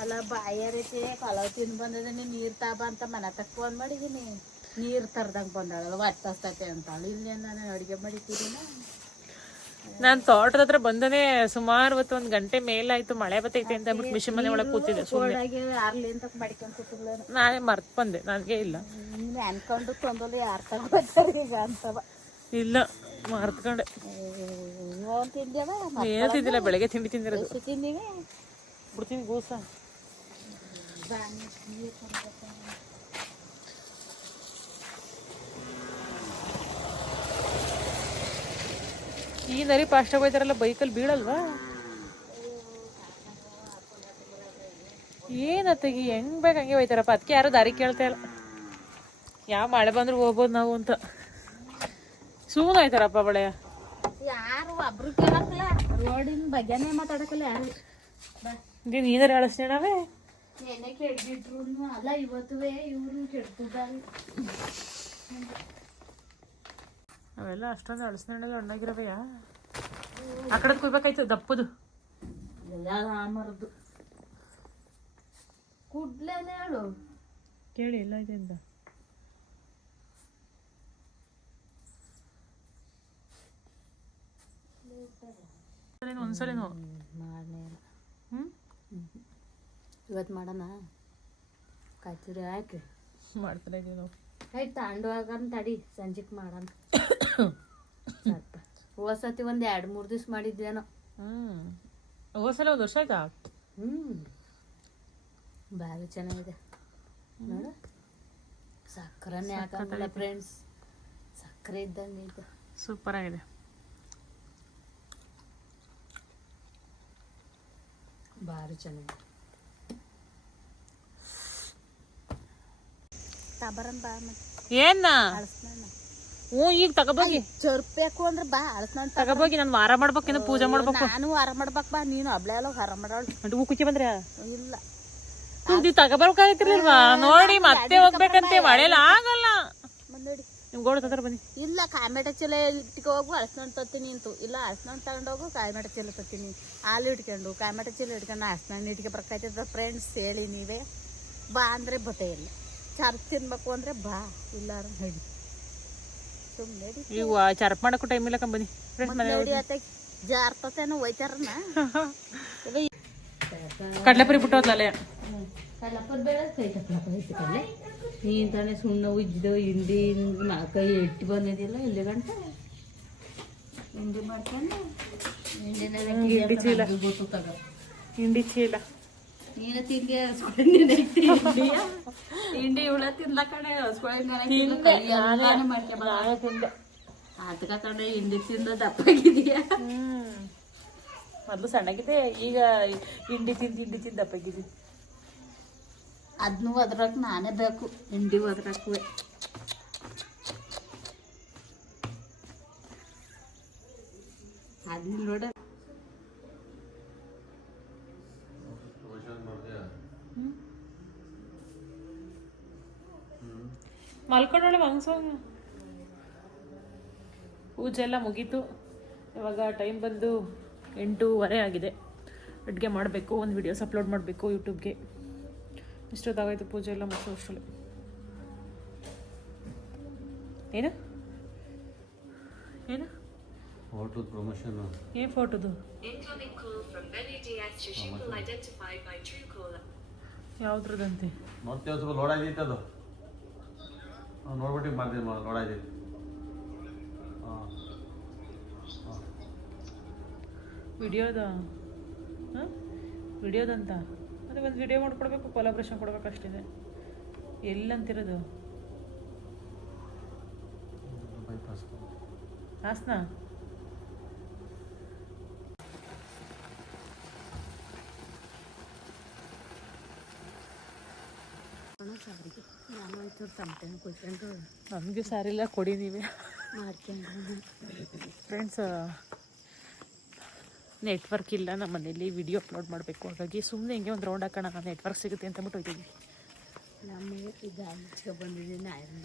ಅಲ್ಲ ಬಾಯರೈತಿ ಪಲಾವ್ ತಿಂದು ಬಂದಿದ್ದೀನಿ ನೀರು ತಾಬ ಅಂತ ಮನೆ ತಕ್ಕ ಫೋನ್ ಮಾಡಿದ್ದೀನಿ ನೀರು ತರ್ದಂಗೆ ಬಂದಾಳಲ್ಲ ಹೊಟ್ಟಸ್ತೈತೆ ಅಂತಾಳು. ಇಲ್ಲಿ ನಾನು ಅಡುಗೆ ಮಾಡಿದ್ದೀರಿನ ನಾನ್ ತೋಟದ ಹತ್ರ ಬಂದನೆ ಸುಮಾರು ಹೊತ್ತು ಒಂದ್ ಗಂಟೆ ಮೇಲಾಯ್ತು ಮಳೆ ಬತ್ತೈತೆ ಅಂತ ಅಂದ್ಬಿಟ್ಟು ಮಿಷನ್ ಮನೆ ಒಳಗೆ ಕೂತಿದ್ದೆ ಸುಮ್ಮನೆ ನಾನೇ. ಮರ್ತ್ ಬಂದೆ ನನಗೆ ಇಲ್ಲ. ಅನ್ಕೊಂಡು ತಂದಲ್ಲಿ ಯಾರು ತಗೋತಾರೆ ಈಗ ಅಂತವ. ಇಲ್ಲ ಮರ್ತ್ಕೊಂಡೆ. ಏನು ತಿಂದಿಲ್ಲ ಬೆಳಗ್ಗೆ ತಿಂಡಿ ತಿಂದಿರೋದು. ತಿಂದೀವಿ? ಬಿಡ್ತೀನಿ ಗೂಸ. ಈ ನರಿ ಫಾಸ್ಟ್ ಹೋಯ್ತಾರಲ್ಲ ಬೈಕಲ್ಲಿ ಬೀಳಲ್ವಾ? ಏನತ್ತಗಿ ಹೆಂಗ್ ಬೇಕು ಹಂಗೆ ಹೋಯ್ತಾರಪ್ಪ ಅದಕ್ಕೆ ಯಾರು ದಾರಿ ಕೇಳ್ತಾ ಇಲ್ಲ. ಯಾವ ಮಳೆ ಬಂದ್ರೆ ಹೋಗ್ಬೋದು ನಾವು ಅಂತ. ಸುಮ್ಮನೆ ಆಯ್ತಾರಪ್ಪ ಬಳೆಯ ಯಾರು ಒಬ್ರು ಕೇಳಕ್ಕಲ್ಲ ರೋಡಿನ ಬಗ್ಗೆನೇ ಮಾತಾಡಕಲ್ಲ ಯಾರು? ಬಾ. ನೀನು ನೀನಾರ ಅಳಸ್ನೇಣವೇ ಏನೇ ಕೆಡ್ಬಿಟ್ರು ಅಲ್ಲ ಇವತ್ತುವೇ ಇವ್ರು ಕೆಡ್ತಿದ್ದಾರೆ. ಅವೆಲ್ಲ ಅಷ್ಟೊಂದು ಅಳಸ್ನೇಣೆಲ್ಲ ಹಣ್ಣಾಗಿರವೆಯಾ ಆ ಕಡೆ ಕುಯ್ಬೇಕಾಯ್ತು ದಪ್ಪದು. ಎಲ್ಲ ಮರದು ಕುಡ್ಲೇನೆ ಹೇಳು ಕೇಳಿ ಎಲ್ಲ ಇದೆ ಅಂತ ಒಂದ್ಸಲಿನೂ ಮಾರನೇ. ಇವತ್ತು ಮಾಡೋಣ? ಕಾಯ್ತಿರಿ ಹಾಕಿ ಮಾಡ್ತಾನೆ ಇದೀವಿ ನಾವು. ಆಯ್ತು ತಗೊಂಡುವಾಗ ತಡಿ ಸಂಜೆಗೆ ಮಾಡೋಣ ಸ್ವಲ್ಪ ಹೋಸತಿ ಒಂದು ಎರಡು ಮೂರು ದಿವ್ಸ ಮಾಡಿದ್ದೇನೋ ಹ್ಞೂ ಹೋಸಲ ಒಂದು ವರ್ಷ ಆಯ್ತಾ? ಹ್ಞೂ ಭಾರಿ ಚೆನ್ನಾಗಿದೆ. ನೋಡು. ಸಕ್ಕರೆನೇ ಹಾಕಲ್ಲ ಫ್ರೆಂಡ್ಸ್ ಸಕ್ಕರೆ ಇದ್ದಂಗೆ ಇದು ಸೂಪರ್ ಆಗಿದೆ. ಭಾರಿ ಚೆನ್ನಾಗಿದೆ. ತಬರನ್ ಬಾ ಮತ್ತೆ ಏನ್ನ ಅಳಸ್ನಣ್ಣ ಹ್ಞೂ ಈಗ ತಗೋಬೋಗಿ. ಚರ್ಪೇಕು ಅಂದ್ರೆ ಬಾ ಅಳಸ್ನ ತಗೋಬೋಗಿ ನಾನು ವಾರ ಮಾಡ್ಬೇಕಿನ್ನ ಪೂಜೆ ಮಾಡ್ಬೇಕು. ನಾನು ವಾರ ಮಾಡ್ಬೇಕು ಬಾ ನೀನು ಅಬ್ಳೆ ಅಲ್ಲ ವಾರ ಮಾಡೋಳು. ಅಂಟು ಹೂ ಕುಚ್ಚಿ ಬಂದ್ರೆ ಇಲ್ಲ. ನೀವು ತಗೋಬರ್ಬೇಕಾಗಿತ್ತಿರ್ಲಿಲ್ವಾ ನೋಡಿ ಮತ್ತೆ ಹೋಗ್ಬೇಕಂತೆ ಮಳೆಲ್ಲ ಆಗಲ್ಲ. ಬಂದೋಡಿ ನಿಮ್ಗೆ ಗೋಡ ತಂದ್ರೆ ಬನ್ನಿ. ಇಲ್ಲ ಕಾಯಿಮೆಟ ಚೀಲ ಇಟ್ಕೊ ಹೋಗು ಅಳಸ್ನಣ್ಣ ತತ್ತೀನಿ ಅಂತು ಇಲ್ಲ ಅಳಸ್ನಣ್ಣ ತಗೊಂಡೋಗು ಕಾಯಿಮೆಟ ಚೀಲ ತತ್ತೀನಿ ಹಾಲು ಇಟ್ಕೊಂಡು ಕಾಯಿಮೆಟ ಚೀಲ ಇಟ್ಕೊಂಡು ಅಳಸ್ನಣ್ಣ ಇಟ್ಕೆ ಬರ್ಕಾಯ್ತದ ಫ್ರೆಂಡ್ಸ್ ಹೇಳಿ ನೀವೇ. ಬಾ ಅಂದ್ರೆ ಬತ್ತೆ ಇಲ್ಲ. ಚರ್ ತಿನ್ಬೇಕು ಅಂದ್ರೆ ಬಾ ಇಲ್ಲ ನಡಿ. ಸುಮ್ಮನೆ ಇವ ಚರ್ಪ್ ಮಾಡಕ್ಕೂ ಟೈಮ್ ಇಲ್ಲ ಕಂಬನಿ. ಫ್ರೆಂಡ್ಸ್ ಮನೆ ನೋಡಿ ಆತ ಜಾರ್ತತೇನೋ ಒಯ್ತಾರನ ಕಡ್ಲೆಪುರಿ ಬಿಟ್ಟು ಹೋದ್ಲಲ್ಲೇ ಕಲ್ಲಪ್ಪದ ಬೇಳೆ ಕೈ ತಪ್ಪಲಪ್ಪ ಐತಿ ಕಡ್ಲೆ. ನೀನ್ ತಾನೇ ಸುಣ್ಣ ಉಜ್ಜಿದು ಹಿಂಡಿ ಕೈ ಎಟ್ಟು ಬಂದಿದ್ದಿಲ್ಲ ಇಲ್ಲಿ ಗಂಟ? ಹಿಂಡಿ ಮಾಡ್ಕೊಂಡು ಹಿಂಡಿ ಚೀಲ. ತಗ. ಹಿಂಡಿ ಚೀಲ. ನೀನು ಹಸ್ಕೊಂಡಿದ್ದೆ ಹಿಂಡಿ ಹುಳ ತಿನ್ಲ ಕಡೆ ತಿಂದೆ ನಾನೇ ತಿಂದೆ. ಅದಕ್ಕ ಕಡೆ ಹಿಂಡಿ ತಿಂದ ದಪ್ಪಾಗಿದೀಯ? ಮೊದ್ಲು ಸಣ್ಣಗಿದೆ ಈಗ ಹಿಂಡಿ ತಿಂದು ಹಿಂಡಿ ತಿಂದು ದಪ್ಪಾಗಿದ್ದೀನಿ. ಅದನ್ನು ಒದ್ರಕ್ ನಾನೇ ಬೇಕು ಹಿಂಡಿ ಒದ್ರಕ್ಕೂ ಅದನ್ನ ನೋಡ. ಮಲ್ಕೊಂಡೊಳೆ ಪೂಜೆ ಎಲ್ಲ ಮುಗೀತು. ಇವಾಗ ಟೈಮ್ ಬಂದು ಎಂಟೂವರೆ ಆಗಿದೆ. ಅಡುಗೆ ಮಾಡಬೇಕು ಒಂದು ವಿಡಿಯೋಸ್ ಅಪ್ಲೋಡ್ ಮಾಡಬೇಕು ಯೂಟ್ಯೂಬ್ಗೆ ಇಷ್ಟೊತ್ತಾಗೋಯ್ತು ಪೂಜೆ ಎಲ್ಲ ಮುಗಿಸೋ ಅಷ್ಟರಲ್ಲಿ. ಏನು? ಏನು? ಫೋಟೋ ಪ್ರಮೋಷನ್ ಏನು ಫೋಟೋದು Incoming call from Benny DS Shishikal identified by Truecaller. ಯಾವ್ದ್ರದಂತೆ? ನೋಡ್ತೇವೆ ಸ್ವಲ್ಪ ಲೋಡ್ ಆಗೈತೆ ಅದು. ನೋಡ್ಬಿಟ್ಟು ಮಾಡ್ತೀನಿ ನೋಡಿ ಆಗೈತೆ ಹಾಂ ವಿಡಿಯೋದ ಹಾಂ? ವಿಡಿಯೋದಂತ? ಅದೇ ಒಂದು ವಿಡಿಯೋ ಮಾಡ್ಕೊಡ್ಬೇಕು ಕೊಲಾಬ್ರೇಷನ್ ಕೊಡ್ಬೇಕು ಅಷ್ಟಿದೆ. ಎಲ್ಲಂತಿರೋದು? ಹಾಸನ? ನಾನು ಒಂಚೂರು ಟಮಟೆನ ಕುಯ್ಕೊಂಡು ನಮಗೆ ಸಾರಿಲ್ಲ ಕೊಡಿ ನೀವೇ ಮಾಡ್ಕೊಂಡು ಫ್ರೆಂಡ್ಸ್ ನೆಟ್ವರ್ಕ್ ಇಲ್ಲ ನಮ್ಮ ಮನೇಲಿ ವಿಡಿಯೋ ಅಪ್ಲೋಡ್ ಮಾಡಬೇಕು ಹಾಗಾಗಿ ಸುಮ್ಮನೆ ಹಿಂಗೆ ಒಂದು ರೌಂಡ್ ಹಾಕೋಣ ನೆಟ್ವರ್ಕ್ ಸಿಗುತ್ತೆ ಅಂತ ಬಿಟ್ಟು ಹೋಗ್ತೀವಿ ನಮಗೆ ಈಗ ಮುಚ್ಕೊ ಬಂದಿದ್ದೀನಿ ಐರನ್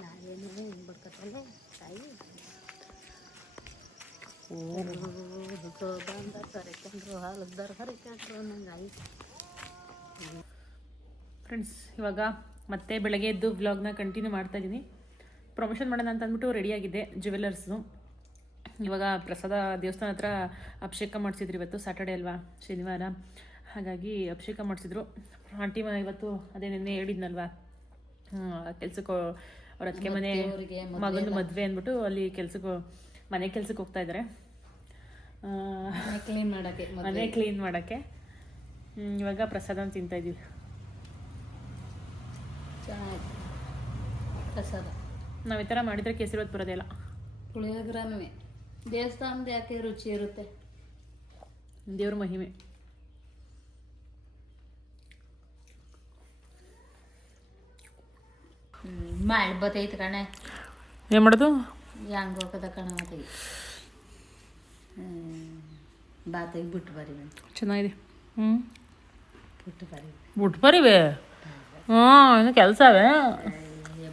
ನಾವೇನು ಹಿಂಗೆ ಬರ್ಕತ್ತಲ್ಲ ತಾಯಿ ಬಂದ ಕರಿಕೊಂಡ್ರು ಹಾಲದ್ದಾರ ಕರಿಕೊಂಡ್ರು ನಂಗೆ ಫ್ರೆಂಡ್ಸ್ ಇವಾಗ ಮತ್ತೆ ಬೆಳಗ್ಗೆ ಎದ್ದು ವ್ಲಾಗ್ನ ಕಂಟಿನ್ಯೂ ಮಾಡ್ತಾ ಇದ್ದೀನಿ ಪ್ರಮೋಷನ್ ಮಾಡೋಣ ಅಂತ ಅಂದ್ಬಿಟ್ಟು ರೆಡಿಯಾಗಿದೆ ಜ್ಯುವೆಲರ್ಸ್ನು ಇವಾಗ ಪ್ರಸಾದ ದೇವಸ್ಥಾನ ಹತ್ರ ಅಭಿಷೇಕ ಮಾಡಿಸಿದ್ರು ಇವತ್ತು ಸ್ಯಾಟರ್ಡೆ ಅಲ್ವಾ ಶನಿವಾರ. ಹಾಗಾಗಿ ಅಭಿಷೇಕ ಮಾಡಿಸಿದ್ರು. ಆಂಟಿ ಮ ಇವತ್ತು ಅದೇ ನಿನ್ನೆ ಹೇಳಿದ್ನಲ್ವಾ ಕೆಲ್ಸಕ್ಕೆ ಅವ್ರ ಅದಕ್ಕೆ ಮನೆ ಮಗಂದು ಮದುವೆ ಅಂದ್ಬಿಟ್ಟು ಅಲ್ಲಿ ಕೆಲ್ಸಕ್ಕೆ ಮನೆ ಕೆಲ್ಸಕ್ಕೆ ಹೋಗ್ತಾ ಇದ್ದಾರೆ ಕ್ಲೀನ್ ಮಾಡೋಕ್ಕೆ ಮನೆ ಕ್ಲೀನ್ ಮಾಡೋಕ್ಕೆ. ಇವಾಗ ಪ್ರಸಾದ ತಿಂತಾ ಇದ್ದೀವಿ ಚೆನ್ನಾಗಿ ಪ್ರಸಾದ. ನಾವು ಈ ಥರ ಮಾಡಿದರೆ ಕೇಸರಿವತ್ತು ಬರೋದೇ ಇಲ್ಲ. ಪುಳಿಯೋಗ್ರನೂ ದೇವಸ್ಥಾನದ ಯಾಕೆ ರುಚಿ ಇರುತ್ತೆ? ದೇವ್ರ ಮಹಿಮೆ. ಮಾಡಿ ಬತ್ತೈತೆ ಕಣೆ. ಏನು ಮಾಡೋದು? ಹೆಂಗ್ ಹೋಗದ ಕಣ ಮತ್ತೆ ಬಾತಿಗೆ ಬಿಟ್ಟು ಬರಿ ಚೆನ್ನಾಗಿದೆ. ಹ್ಞೂ ಬಿಟ್ಟು ಬರಿ ಬಿಟ್ಟು ಬರೀವೆ? ಹ್ಞೂ ಇನ್ನು ಕೆಲಸ ಅವೇ.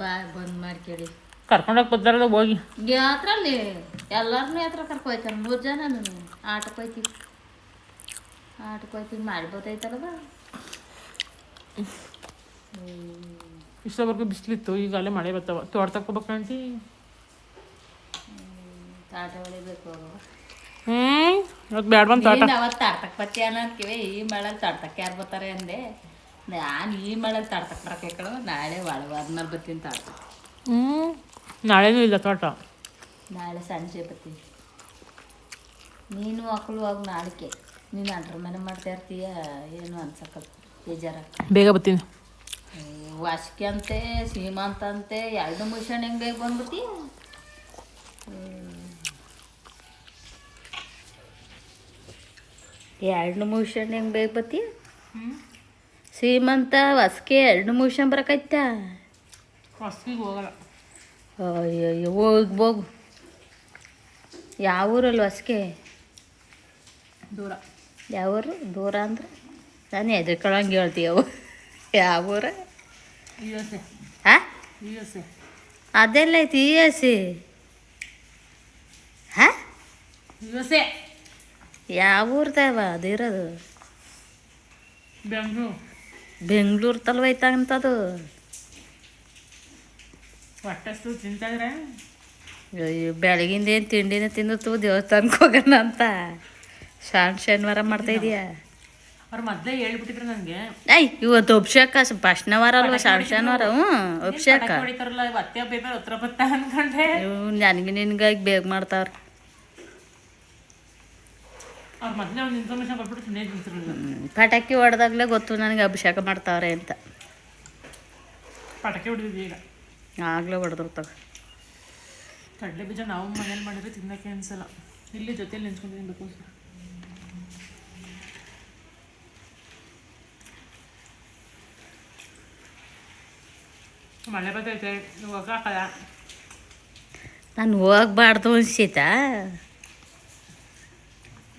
ಬಾ ಬಂದ್ ಮಾಡಿ ಕೇಳಿ. ಕರ್ಕೊಂಡೋಗಿ ಬದ್ದಾರಲ್ಲ ಹೋಗಿ. ಯಾತ್ರಲ್ಲಿ ಎಲ್ಲರನ್ನೂ ಯಾತ್ರ ಕರ್ಕೊ ಹೋಯ್ತಾನೆ ಮೂರು ಜನ ಆಟಕ್ಕೆ ಹೋಯ್ತೀವಿ. ಆಟಕ್ಕೆ ಹೋಯ್ತೀವಿ. ಮಾಡಿ ಬತ್ತೈತಲ್ಲ ಇಷ್ಟವರೆಗೂ ಬಿಸಿಲಿತ್ತು. ಈಗ ಅಲ್ಲೇ ಮಳೆ ಬರ್ತಾವ. ತೋಟ ತಗೋಬೇಕಂತಿ ತಾಟ ಹೊಡಿಬೇಕು ಹ್ಞೂ ಇವತ್ತು ಬ್ಯಾಡ ನೀನ್ ಅವತ್ತು ತಾಡ್ತಕ್ ಬತ್ತಿ ಅನ್ನೋದ್ಕಿವೆ ಈ ಮಳೆಗೆ ತಾಡ್ತಕ್ಕೆ ಯಾರು ಬರ್ತಾರೆ ಅಂದೆ. ನಾನು ಈ ಮಳೆಗೆ ತಾಡ್ತಕ್ ಬರಕ್ಕೆ ನಾಳೆ ಒಳವಾದ್ಮೇಲೆ ಬರ್ತೀನಿ ತಾಡ್ತಕ್ ಹ್ಞೂ ನಾಳೆನೂ ಇಲ್ಲ ತೋಟ. ನಾಳೆ ಸಂಜೆ ಬರ್ತೀನಿ. ನೀನು ಮಕ್ಕಳು ಹೋಗಿ ನಾಳಿಕೆ. ನೀನು ಅಂಟ್ರ ಮನೆ ಮಾಡ್ತಾ ಇರ್ತೀಯ ಏನು ಅನ್ಸಕ್ಕಲ್ಲ ಬೇಜಾರ ಬೇಗ ಬರ್ತೀನಿ. ವಾಸಿಕೆ ಅಂತೆ ಸೀಮಂತ ಅಂತೆ ಎರಡು ಮುಷಣ್ ಹೆಂಗೆ ಬಂದ್ಬಿಟ್ಟಿ. ಎರಡು ಮುಷನ್ ಹೆಂಗೆ ಬೇಗ ಬತ್ತಿ? ಸೀಮಂತ ಹೊಸ್ಕೆ ಎರಡು ಮೂಷನ್ ಬರಕೈತ ಹೊಸ್ಕಿಗೆ ಹೋಗಲ್ಲ. ಅಯ್ಯೋ ಹೋಗ್ಬೋಗು ಹೋಗು. ಯಾವ ಊರಲ್ಲಿ ಹೊಸ್ಕೆ ದೂರ. ಯಾವ ಊರು? ದೂರ ಅಂದ್ರೆ? ನಾನು ಹೆದರ್ಕೊಳಂಗೆ ಅವು. ಯಾವ ಊರ? ಹಾಂ ಅದೆಲ್ಲ ಐತಿ ಇ ಎಸ್ ಸಿ ಹಾಂ ಯಾವ ಊರ್ದವ ಅದಿರೋದು ಬೆಂಗಳೂರು. ಬೆಂಗ್ಳೂರು ತಲ್ವೈತಂತದು. ಹೊಟ್ಟೆಷ್ಟು ತಿಂತಾಯಿದ್ರೆ ಅಯ್ಯೋ ಬೆಳಗಿಂದ ಏನು ತಿಂಡಿನ ತಿಂದತ್ತು ದೇವಸ್ಥಾನಕ್ಕೆ ಹೋಗೋಣ ಅಂತ? ಶಾನ್ ಶನಿವಾರ ಮಾಡ್ತಾ ಇದೀಯಾ? ಅವ್ರು ಮೊದಲೇ ಹೇಳ್ಬಿಟ್ಟಿದ್ರು ನನಗೆ ಐ ಇವತ್ತು ಅಭಿಷೇಕ ಭಾಷಣವಾರ ಅಲ್ವಾ ಶಾನ್ ಶನಿವಾರ? ಹ್ಞೂ ಅಭಿಷೇಕ ಹೊಡಿತಾರಲ್ಲ ಅತ್ತೆ ಬೇಬೆ ಹತ್ರ ಬತ್ತ ಅನ್ಕೊಂಡೆ. ನನಗೆ ನಿನ್ಗಾಗಿ ಬೇಗ ಮಾಡ್ತಾವ್ರ ಅವ್ರು ಮೊದಲೇ ಒಂದು ಇನ್ಫಾರ್ಮೇಶನ್ ಕೊಟ್ಬಿಟ್ಟು ಸುಮ್ಮನೆ ತಿಂತಿರಲಿಲ್ಲ ಪಟಾಕಿ ಹೊಡೆದಾಗಲೇ ಗೊತ್ತು ನನಗೆ ಅಭಿಷೇಕ ಮಾಡ್ತಾವ್ರೆ ಅಂತ. ಪಟಾಕಿ ಹೊಡೆದಿದ್ವಿ ಈಗ. ಆಗಲೇ ಹೊಡೆದಿರ್ತವೆ ಕಡಲೆ ಬೀಜ ನಾವು ಮನೇಲಿ ಮಾಡಿದ್ರೆ ತಿನ್ನಕ್ಕೆ ಅನ್ಸಲ್ಲ. ಇಲ್ಲಿ ಜೊತೆಲಿ ನೆನ್ಸ್ಕೊಂಡು ತಿನ್ಬೇಕು ಮಳೆ ಬರ್ತೈತೆ ಹೋಗಕ್ಕಲ್ಲ ನಾನು ಹೋಗ್ಬಾರ್ದು ಅನ್ಸಿತಾ?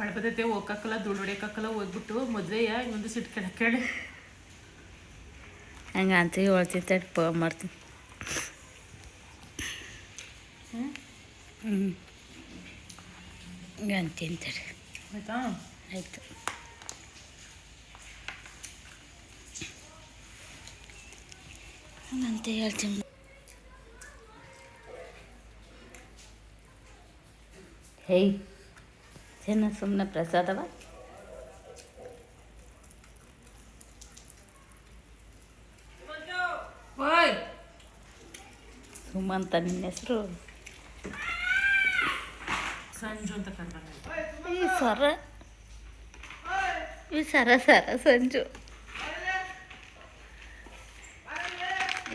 ಮಳೆ ಬರ್ತೈತೆ ಹೋಗಕ್ಕಲ್ಲ ಧೂಳು ಹೊಡಿಯೋಕ್ಕಲ್ಲ ಹೋಗ್ಬಿಟ್ಟು ಮದುವೆಯ ಇನ್ನೊಂದು ಸಿಟ್ಟು ಕೆಳಗೆ ಕೇಳಿ. ಹಂಗೆ ಅಂತ ಹೇಳ್ತೀನಿ ತಡಿ ಫೋನ್ ಮಾಡ್ತೀನಿ ಹ್ಞೂ ಅಂತೀನಿ ತಡಿ ಆಯ್ತಾ? ಆಯಿತು. ಹಂಗಂತ ಹೇಳ್ತೀನಿ. ಹೇಯ್. ಚೆನ್ನ ಸುಮ್ಮನೆ ಪ್ರಸಾದವ ಓಯ್ ಸುಮಂತ ನಿನ್ನ ಹೆಸರು ಸಂಜು ಅಂತ ಕರ್ಕೊಂಡು ಈ ಸರ ಈ ಸರ ಸರ ಸಂಜು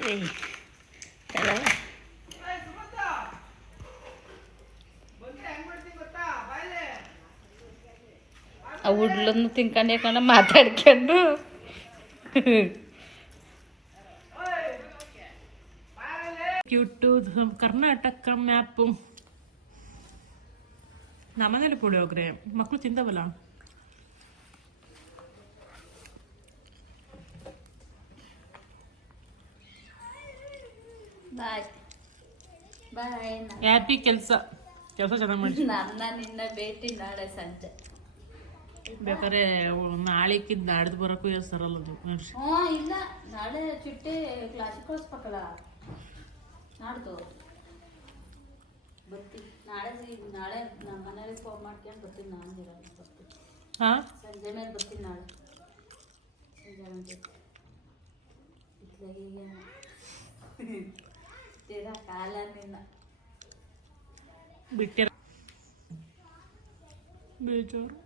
ಏಯ್ ಆ ಉಡ್ಲನ್ನು ತಿನ್ಕೊಂಡೆ ಕಣ ಮಾತಾಡ್ಕೊಂಡು ಕ್ಯೂಟು ಕರ್ನಾಟಕ ಮ್ಯಾಪು ನಮ್ಮನೇಲಿ ಪುಳಿಯೋಗ್ರೆ ಮಕ್ಕಳು ತಿಂದವಲ್ಲ ಬಾಯ್ ಬಾಯ್ ಹ್ಯಾಪಿ ಕೆಲಸ ಕೆಲಸ ಚೆನ್ನಾಗಿ ಮಾಡಿ ನನ್ನ ನಿನ್ನ ಭೇಟಿ ನಾಳೆ ಸಂಜೆ ಬೇಕಾದ್ರೆ ನಾಳೆಕ್ಕಿದ್ದು ನಾಡ್ದು ಬರೋಕ್ಕೂ ಸರಲ್ಲ ಅದು ಹ್ಞೂ ಇಲ್ಲ. ನಾಳೆ ಚಿಟ್ಟೆ ಕ್ಲಾಸಿಗೆ ಕಳಿಸ್ಬೇಕಲ್ಲ. ನಾಡ್ದು. ಬರ್ತೀನಿ ನಾಳೆ ಸಿ- ನಾಳೆ ನಮ್ಮ ಮನೇಲಿ ಫೋನ್ ಮಾಡ್ಕೊಂಡು ಬರ್ತೀನಿ ನಾನು ಇರೋಲ್ಲ ಬರ್ತೀನಿ ಹಾಂ? ಸಂಜೆ ಮೇಲೆ ಬರ್ತೀನಿ ನಾಳೆ. ಸಂಜೆ ಮೇಲೆ ಇತ್ಲಾಗೀಗ ತೀರಾ ಕಾಲ ನಿನ್ನ. ಬಿಟ್ಟಿರ? ಬೇಜಾರು.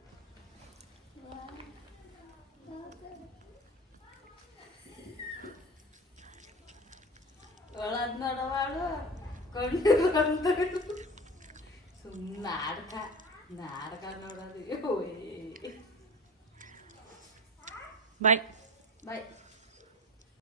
వాడు వాడు కొన్ని సుమ్మ ఆడక నాడక అన్నాడు అది. Bye bye